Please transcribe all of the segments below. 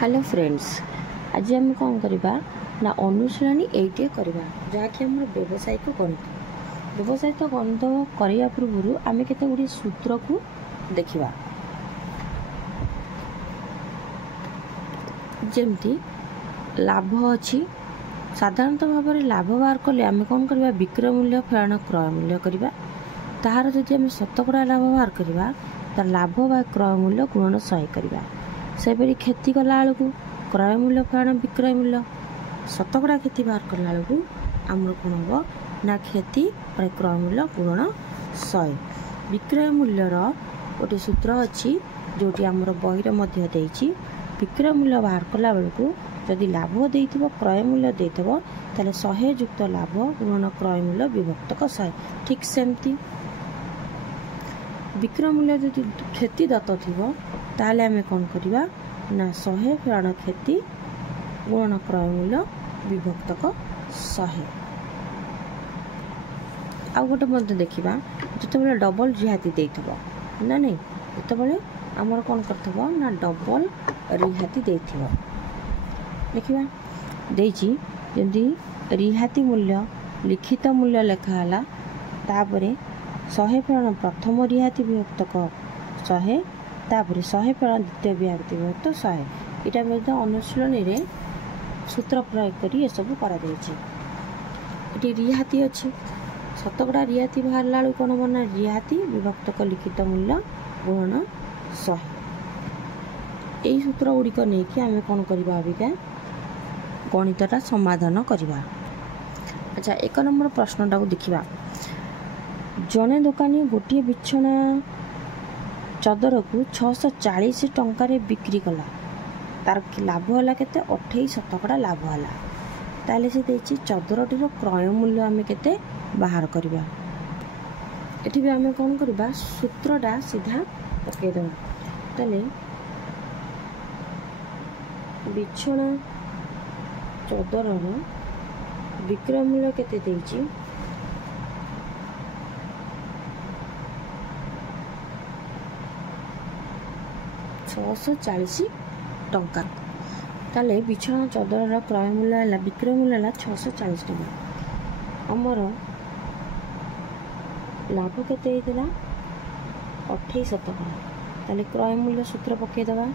Hello friends, आज आम कौन करवा ना अनुशीलनी ये करवा जहाँकि आम व्यावसायिक गणित व्यावसायिक गणित करने पूर्व आम केते गुडी सूत्र को देखा जमती लाभ अच्छी साधारणतः भाव में लाभ बाहर कले आम कौन करवा विक्रय मूल्य फेरण क्रय मूल्य करवा ताहार जदि आम शतकड़ा लाभ बाहर करवा तार लाभ बा क्रय मूल्य गुणन 100 करवा सेपरी खेती कला को क्रय मूल्य फेरण विक्रय मूल्य शतकड़ा खेती बाहर कला को आमर कौन हम ना खेती और क्रय मूल्य गुणन 100 विक्रय मूल्यर गोटे सूत्र अच्छी जोटी आमर बहिर मध्य देइछि विक्रय मूल्य बाहर कला बेलू जदि लाभ देइथिबो क्रय मूल्य देइथिबो ताले 100 युक्त लाभ गुणन क्रय मूल्य विभक्तक 100 ठीक सेमती विक्रय मूल्य जदि खेती दत्त थिबो ताले आमे कौन करिबा ना 100 फेरण खेती गुणन क्रय मूल्य विभक्तक 100 आ गोटे मध्य देखिबा जतबेले डबल रिहाती देइथिबो ना नहीं जतबेले हमर कौन करथबो ना डबल रिहाती देइथिबो देखिबा देइछि जदि रिहाती मूल्य लिखित मूल्य लेखा हला तापरे 100 फेरण प्रथम रिहाती विभक्तक 100 तापर 100 फेरण द्वितीय रिहाती विभक्त 100 इटा मध्य अनुशीलनी रे सूत्र प्रयोग करी ये सब करा देछि इटी रिहाती अछि शतकड़ा रिहाती बाहर लालू कोन बना रिहाती विभक्तक लिखित मूल्य गुणन 100 एई सूत्र गुडी को नै कि आमे कोन करबा अबिका गणितटा समाधान करबा। अच्छा एक नंबर प्रश्नटा को देखिबा जने दुकानी गोटे बिछना चदर को 640 टंकार बिक्री कला तार लाभ है केते 28 शतकड़ा लाभ है ताले से देछि चदरटीर क्रय मूल्य आमे केते बाहर करबा एठी भी आमे कोन करबा सूत्रटा सीधा पके देबा ताले बिछना चदर विक्रय मूल्य केते देछि 640 टंका ताले बिछना चदर क्रय मूल्य है विक्रय मूल्य है 640 टंका आमर लाभ केते हेतिला 28 शतकड़ा ताले क्रय मूल्य सूत्र पके दबा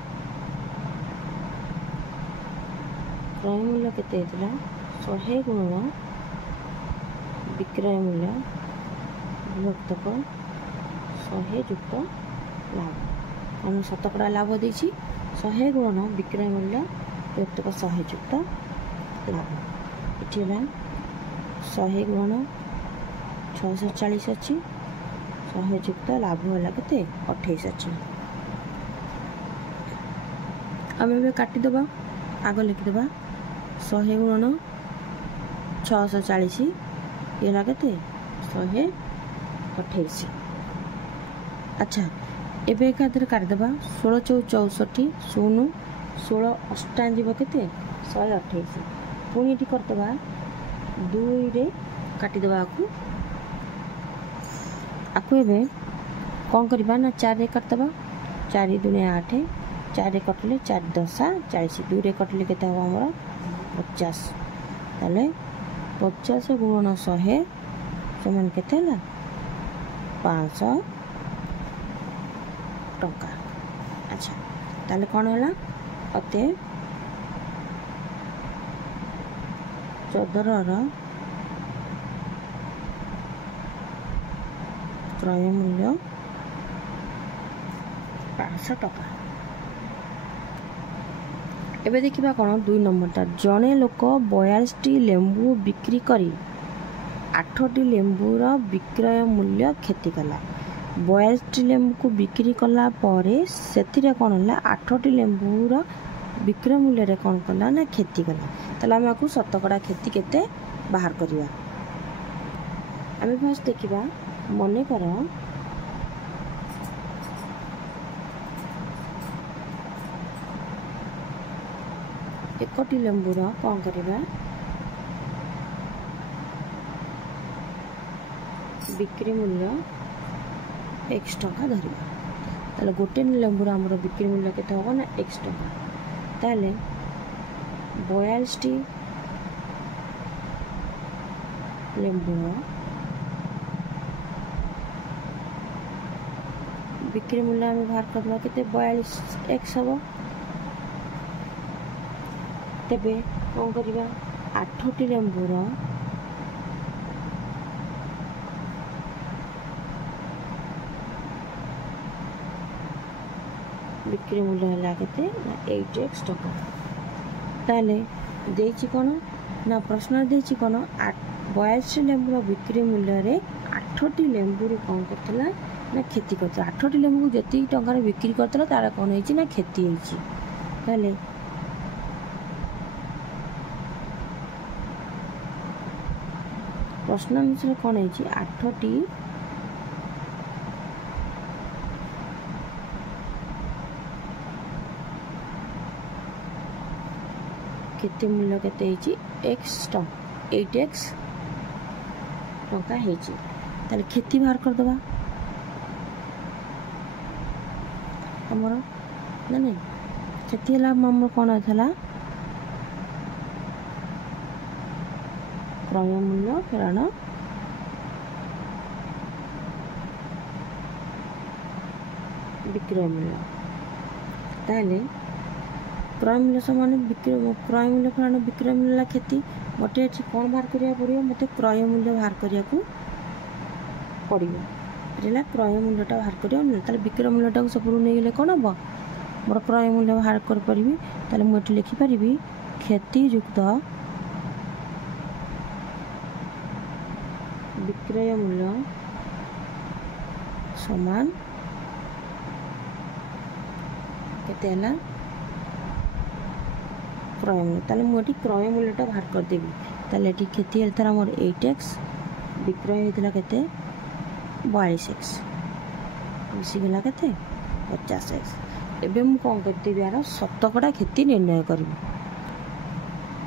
क्रय मूल्य केते हेतिला 100 गुणन विक्रय मूल्य विभक्तक 100 युक्त लाभ हम शतकड़ा लाभ देछि 100 गुणन विक्रय मूल्य विभक्तक 100 युक्त लाभ इठी होला 100 गुणन 640 अछि 100 युक्त लाभ होला केते 28 अछि आमे बे काटी दबा आगे लिखि दबा 100 गुणन 640 ये ला केते 128 अच्छा एबे एकाधर काट दबा 16 चौ 64 शून्य 16 अष्टांग जीव केते 128 पुणी एटी कर दबा 2 रे काटी दबा आकु एबे कोन करबा ना 4 रे काट दबा 4 दुने 8 4 रे कटले 4 10 40 2 रे कटले केते हो हमर 50 ताले 50 गुणन 100 समान केते हला 500 टंका अच्छा ताले कोन हला अते चदरर क्रय मूल्य 500 टंका एबे देखिबा कोन 2 नंबरटा जने लोक 42 लेंबू बिक्री करी 8 लेंबूर विक्रय मूल्य खेती कला 42 लेंबू को बिक्री कला परे सेतिरे कोन हला 8 लेंबूर विक्रय मूल्य रे कोन कला ना खेती कला तला हमकु शतकड़ा खेती केते बाहर करिवा आमे फर्स्ट देखिबा मने कर 1 लेंबूर कोन करिवा बिक्री मूल्य x टंका धरिबा ताले गोटे लेंबूर हमर बिक्री मूल्य केते होबो ना x टंका ताहले 42टी लेंबुर बिक्री मूल्य आम बाहर करवा के 42x हम तेबे कौन करवा 8टी लेंबुर बिक्री मूल्य है के 8x टका ताले देछि कोन ना प्रश्न देछि कोन 42 लेंबुर बिक्री मूल्य रे 8टी लेंबुर कौन करतला ना खेती करता 8टी लेंबू जति टंका बिक्री करतला तारा कौन होइछि ना खेती होइछि ताले प्रश्न अनुसार कौन होइछि 8टी खेती मूल्य केते होइछि x टका 8x टका होइछि ताले खेती बाहर कर दबा हमर ना नहीं खेती हला हमर कोन हथला क्रय मूल्य फेरान विक्रय मूल्य ताले क्रय मूल्य समान क्रय मूल्य फेरान विक्रय मूल्य खेती मते एठी कोन बाहर करिया पड़ियो मते क्रय मूल्य बाहर करिया को पड़ियो एला क्रय मूल्यटा बाहर करियो ताले विक्रय मूल्यटा को सबरु नै गेले कोन हबो मोर क्रय मूल्य बाहर कर परिबी ताले मु एठी लिखि परिबी खेती युक्त विक्रय मूल्य समान केते हला क्रय मूल्य ताले मु एठी क्रय मूल्यटा बाहर कर देबी ताले एठी खेती हेलथरा मोर 8x विक्रय हेतला केते 42x मिसी गला केते 50x एबे मु कोन करते बियार शतकड़ा खेती निर्णय करबी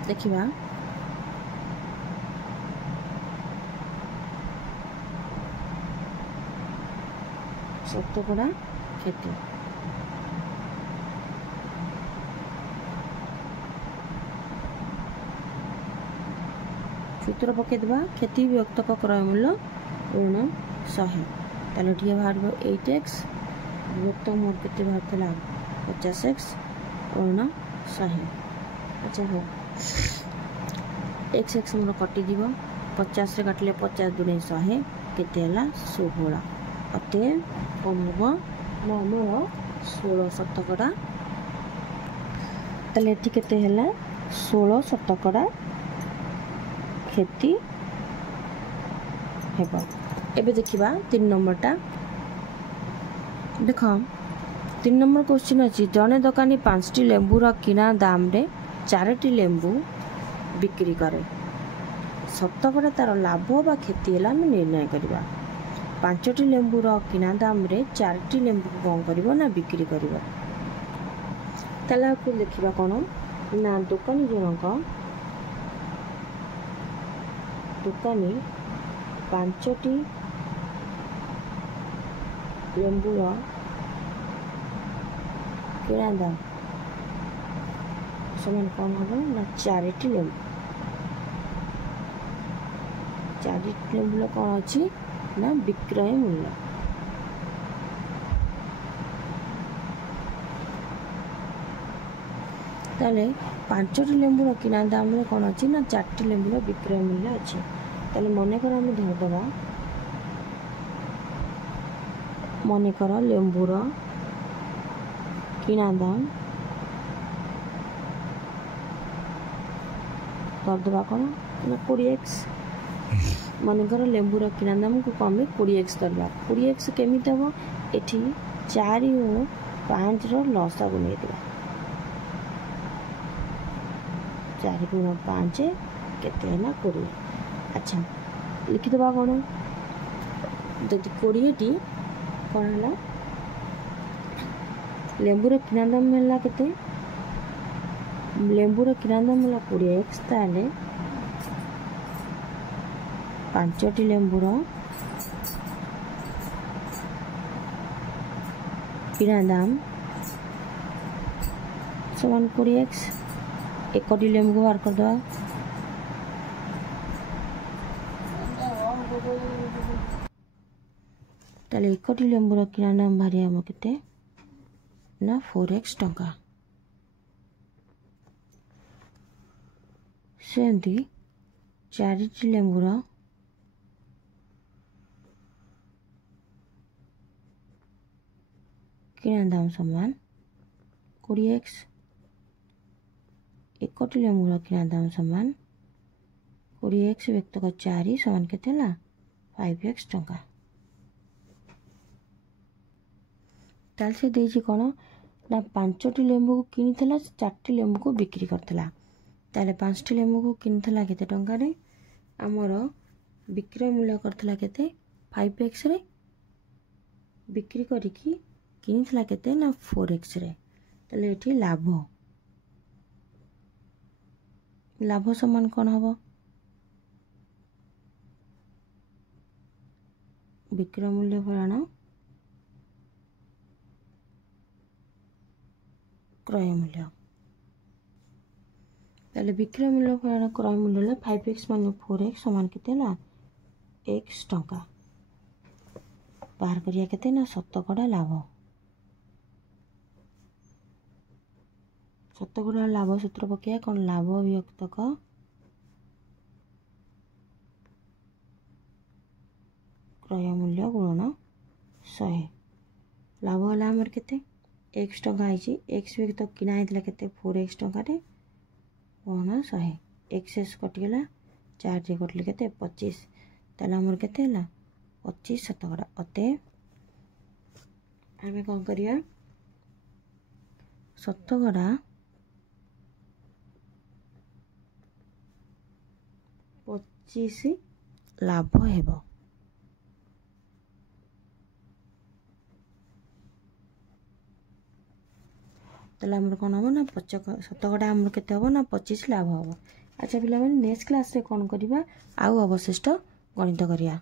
देखिबा शतकड़ा खेती सूत्र पके देबा खेती व्यक्त क्रय मूल्य ऋण 100 ताले टिया बाहर 8x व्यक्त मोर केते बाहर तला 50x ऋण 100 अच्छा हो x मोर कटि दिबो 50 रे काटले 50 दुने 100 केते हला 16 अते कम हो ना मोर 16 शतकड़ा ताले एठी केते हला 16 शतकड़ा खेती हेबा एबे देखिबा 3 नंबरटा देख 3 नंबर क्वेश्चन अछि जने दुकानी 5टी लेंबू रा किना दाम रे 4टी लेंबू बिक्री करे शतकड़ा तार लाभ बा खेती हला हम निर्णय करबा 5टी लेंबू रा किना दाम रे 4टी लेंबू को कोन करबो ना बिक्री करबो तला को देखिबा कोन ना दुकानी जनक दुकानी 5टी लेंबू रा किना दाम समान कौन हो ना 4टी लेंबू 4टी लेंबू कौन अच्छी ना विक्रय मूल्य ताले 5टी लेंबू किना दाम रे कौन अच्छी ना 4टी लेंबू विक्रय मूल्य अच्छी ताले मने कर हम धर दबा मने कर लेंबू किना दाम कर दबा कौन ना 20x मन कर लेंबू किना दाम को कम 20x करवा 20x केमी हम एठी 4 और 5 लस को नहीं देवा 4 गुण 5 केते ना 20 अच्छा लिखि दबा कौन जदि 20टी कौन है लेंबूर किना दाम मिलला केते लेंबूर किना दाम मिलला 20x ताले 5टी लेंबूर किना दाम समान 20x 1 ଲେମ୍ବୁ को बाहर करदे ताले 1 ଲେମ୍ବୁର किना नाम बाहरी हम केते ना 4x टंका सेंती 4 ଲେମ୍ବୁର किना दाम समान 20x 1 ଲେମ୍ବୁର किना दाम समान 20x व्यक्त 4 समान केते ला 5x टंका ताल से देजी कोन ना 5टी लेंबू को किनिथला 4टी लेंबू को बिक्री करथला ताले 5टी लेंबू को किनिथला केते टंका रे हमर विक्रय मूल्य करथला केते 5x रे बिक्री करी की किनिथला केते ना 4x रे ताले एठी लाभ समान कोन हबो विक्रय मूल्य भरण क्रय मूल्य ताले विक्रय मूल्य भरण क्रय मूल्य 5x माने 4x समान केते ला x टंका बाहर करिया केते ना शतकड़ा लाभ शतकड़ा लाभ सूत्र पकिया कोन लाभ विभक्तक क्रय मूल्य गुणन 100 लाभ होला हमर केते x टंका आइछि x व्यक्त किना आइतला केते 4x टंका रे गुणन 100 एक्सेस कटिगला 4 रे कटले केते 25 ताला हमर केते होला 25 शतकड़ा अते हमें कोन करिया शतकड़ा 25 लाभ हेबो ताले हमर कोन हो ना शतकड़ा हमर केते हो ना 25 लाभ हो। अच्छा पिला नेक्स्ट क्लास रे कोन करिबा आउ अवशिष्ट गणित करिया।